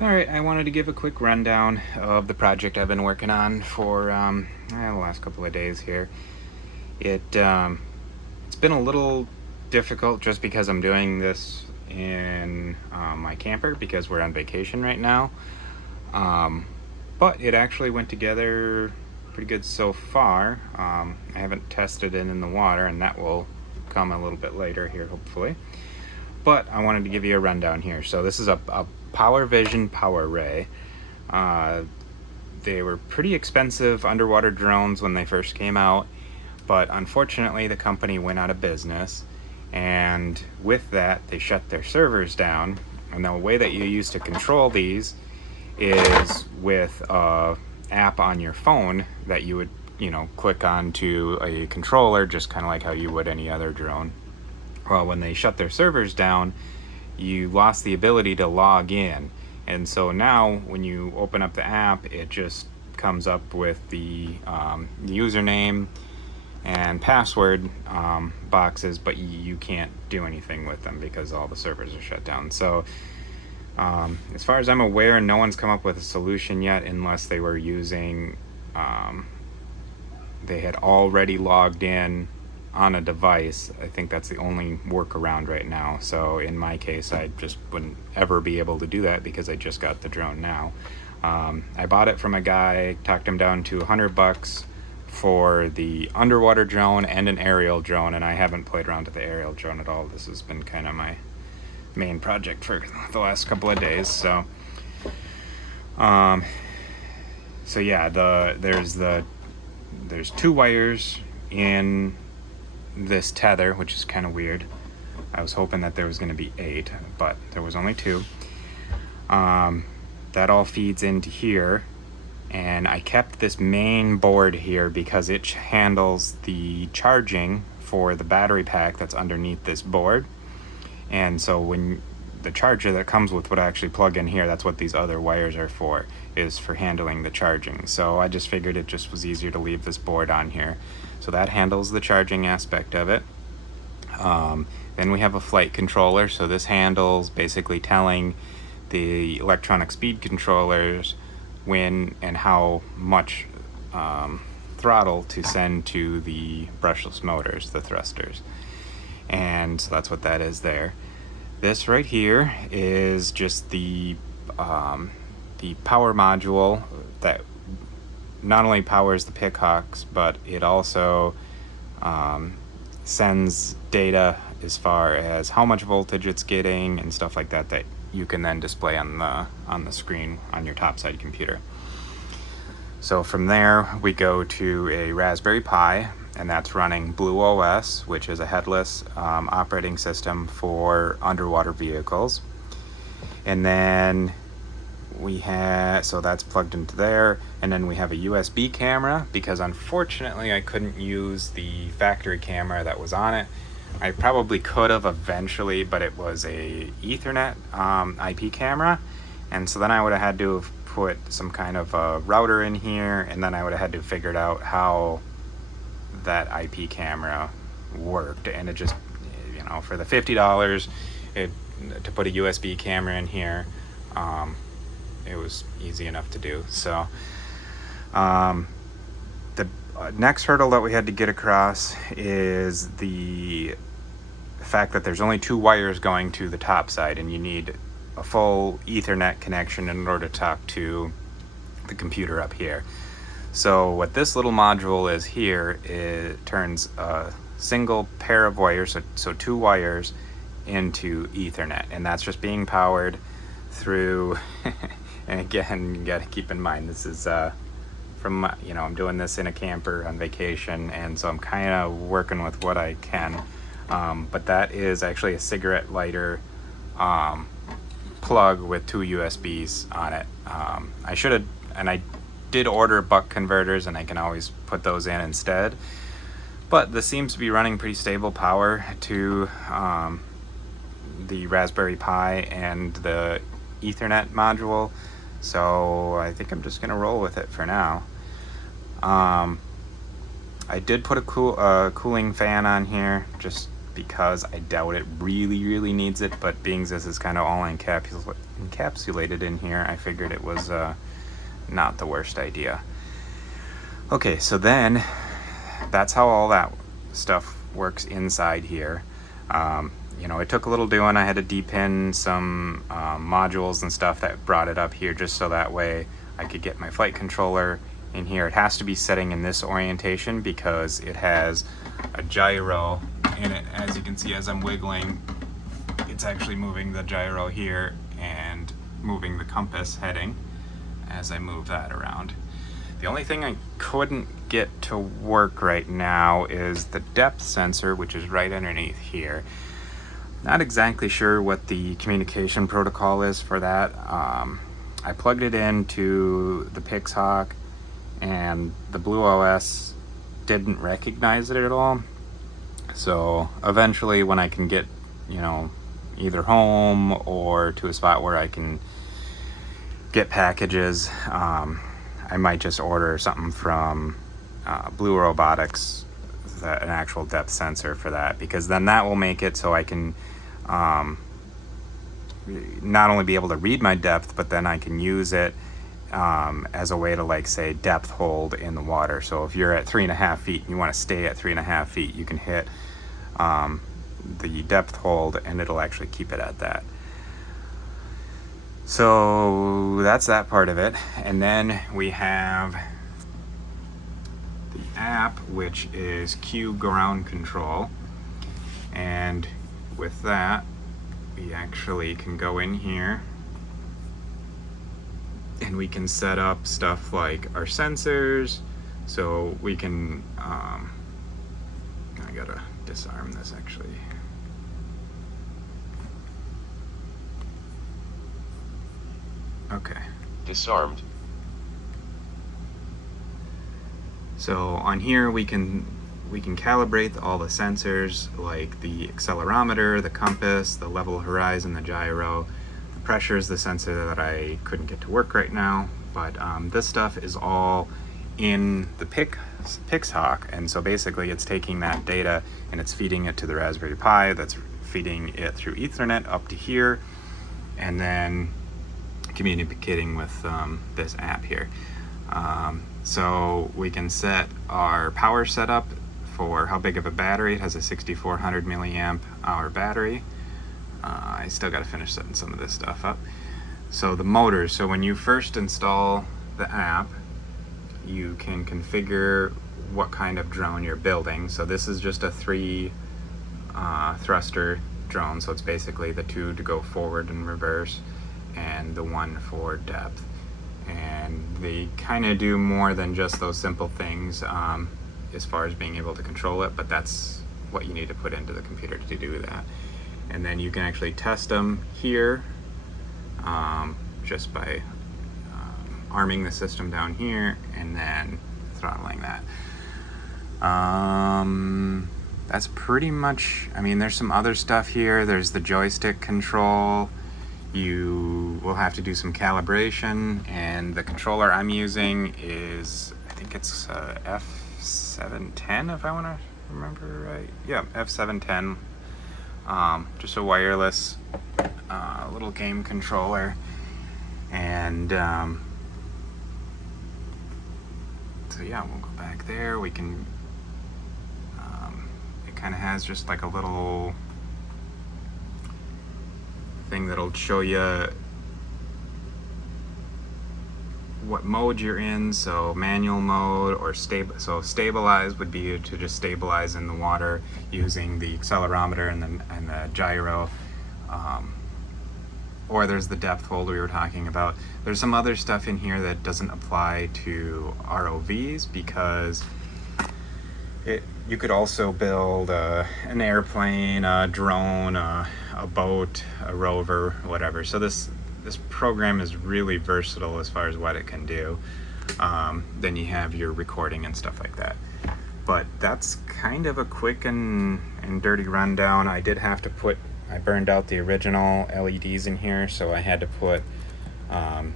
Alright, I wanted to give a quick rundown of the project I've been working on for the last couple of days here. It's been a little difficult just because I'm doing this in my camper because we're on vacation right now. But it actually went together pretty good so far. I haven't tested it in the water, and that will come a little bit later here, hopefully. But I wanted to give you a rundown here. So this is a Power Vision Power Ray. They were pretty expensive underwater drones when they first came out, but unfortunately the company went out of business, and with that they shut their servers down. And the way that you used to control these is with a app on your phone that you would click onto a controller, just kind of like how you would any other drone. Well, when they shut their servers down, you lost the ability to log in. And so now when you open up the app, it just comes up with the username and password boxes, but you can't do anything with them because all the servers are shut down. So as far as I'm aware, no one's come up with a solution yet, unless they were using they had already logged in on a device. I think that's the only workaround right now. So in my case, I just wouldn't ever be able to do that because I just got the drone now. I bought it from a guy, talked him down to $100 for the underwater drone and an aerial drone, and I haven't played around with the aerial drone at all. This has been kind of my main project for the last couple of days. So yeah, there's two wires in this tether, which is kind of weird. I was hoping that there was going to be 8, but there was only 2. That all feeds into here, and I kept this main board here because it handles the charging for the battery pack that's underneath this board. And so when the charger that comes with what I actually plug in here, that's what these other wires are for, is for handling the charging. So I just figured it just was easier to leave this board on here. So that handles the charging aspect of it. Then we have a flight controller. So this handles basically telling the electronic speed controllers when and how much throttle to send to the brushless motors, the thrusters. And so that's what that is there. This right here is just the power module that not only powers the Pickhawks, but it also sends data as far as how much voltage it's getting and stuff like that you can then display on the screen on your topside computer. So from there we go to a Raspberry Pi, and that's running Blue OS, which is a headless operating system for underwater vehicles. And then so that's plugged into there, and then we have a USB camera, because unfortunately I couldn't use the factory camera that was on it. I probably could have eventually, but it was a Ethernet IP camera, and so then I would have had to have put some kind of a router in here, and then I would have had to figure out how that IP camera worked. And it just, for the $50 to put a USB camera in here, it was easy enough to do. So the next hurdle that we had to get across is the fact that there's only 2 wires going to the top side, and you need a full Ethernet connection in order to talk to the computer up here. So what this little module is here, it turns a single pair of wires, so 2 wires, into Ethernet, and that's just being powered through and again, you got to keep in mind, this is from I'm doing this in a camper on vacation, and so I'm kind of working with what I can. But that is actually a cigarette lighter plug with 2 USBs on it. I should have, and I did order buck converters, and I can always put those in instead. But this seems to be running pretty stable power to the Raspberry Pi and the Ethernet module. So I think I'm just going to roll with it for now. I did put a cooling fan on here just because I doubt it really needs it, but being this is kind of all encapsulated in here, I figured it was not the worst idea. Okay, so then that's how all that stuff works inside here. You know, it took a little doing. I had to depin some modules and stuff that brought it up here just so that way I could get my flight controller in here. It has to be setting in this orientation because it has a gyro in it. As you can see, as I'm wiggling, it's actually moving the gyro here and moving the compass heading as I move that around. The only thing I couldn't get to work right now is the depth sensor, which is right underneath here. Not exactly sure what the communication protocol is for that. I plugged it into the Pixhawk and the Blue OS didn't recognize it at all. So eventually when I can get, you know, either home or to a spot where I can get packages, I might just order something from Blue Robotics, an actual depth sensor for that, because then that will make it so I can not only be able to read my depth, but then I can use it as a way to, like, say, depth hold in the water. So if you're at 3.5 feet and you want to stay at 3.5 feet, you can hit the depth hold and it'll actually keep it at that. So that's that part of it. And then we have the app, which is Q Ground Control. And with that, we actually can go in here and we can set up stuff like our sensors. So we can, I gotta disarm this actually. Okay. Disarmed. So on here we can calibrate all the sensors, like the accelerometer, the compass, the level horizon, the gyro. The pressure is the sensor that I couldn't get to work right now, but this stuff is all in the Pixhawk, and so basically it's taking that data and it's feeding it to the Raspberry Pi, that's feeding it through Ethernet up to here, and then communicating with this app here. So we can set our power setup for how big of a battery. It has a 6400 milliamp hour battery. I still got to finish setting some of this stuff up. So the motors, so when you first install the app, you can configure what kind of drone you're building. So this is just a 3 thruster drone, so it's basically the 2 to go forward and reverse and the 1 for depth. And they kind of do more than just those simple things as far as being able to control it, but that's what you need to put into the computer to do that. And then you can actually test them here just by arming the system down here and then throttling that. That's pretty much, I mean, there's some other stuff here. There's the joystick control. You will have to do some calibration, and the controller I'm using is, I think it's F710 if I want to remember right. Yeah, F710. Just a wireless little game controller, and so yeah, we'll go back there. We can, it kind of has just like a little thing that'll show you what mode you're in, so manual mode or so stabilize would be to just stabilize in the water using the accelerometer and the gyro, or there's the depth hold we were talking about. There's some other stuff in here that doesn't apply to ROVs because you could also build an airplane, a drone, a boat, a rover, whatever. So this program is really versatile as far as what it can do. Then you have your recording and stuff like that. But that's kind of a quick and dirty rundown. I did have to I burned out the original LEDs in here, so I had to put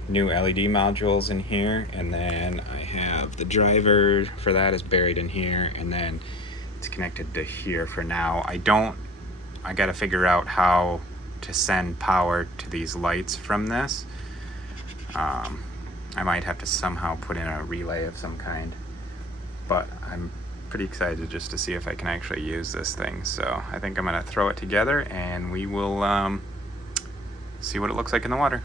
new LED modules in here, and then I have the driver for that is buried in here, and then it's connected to here for now. I don't I got to figure out how to send power to these lights from this. I might have to somehow put in a relay of some kind, but I'm pretty excited just to see if I can actually use this thing. So I think I'm gonna throw it together and we will see what it looks like in the water.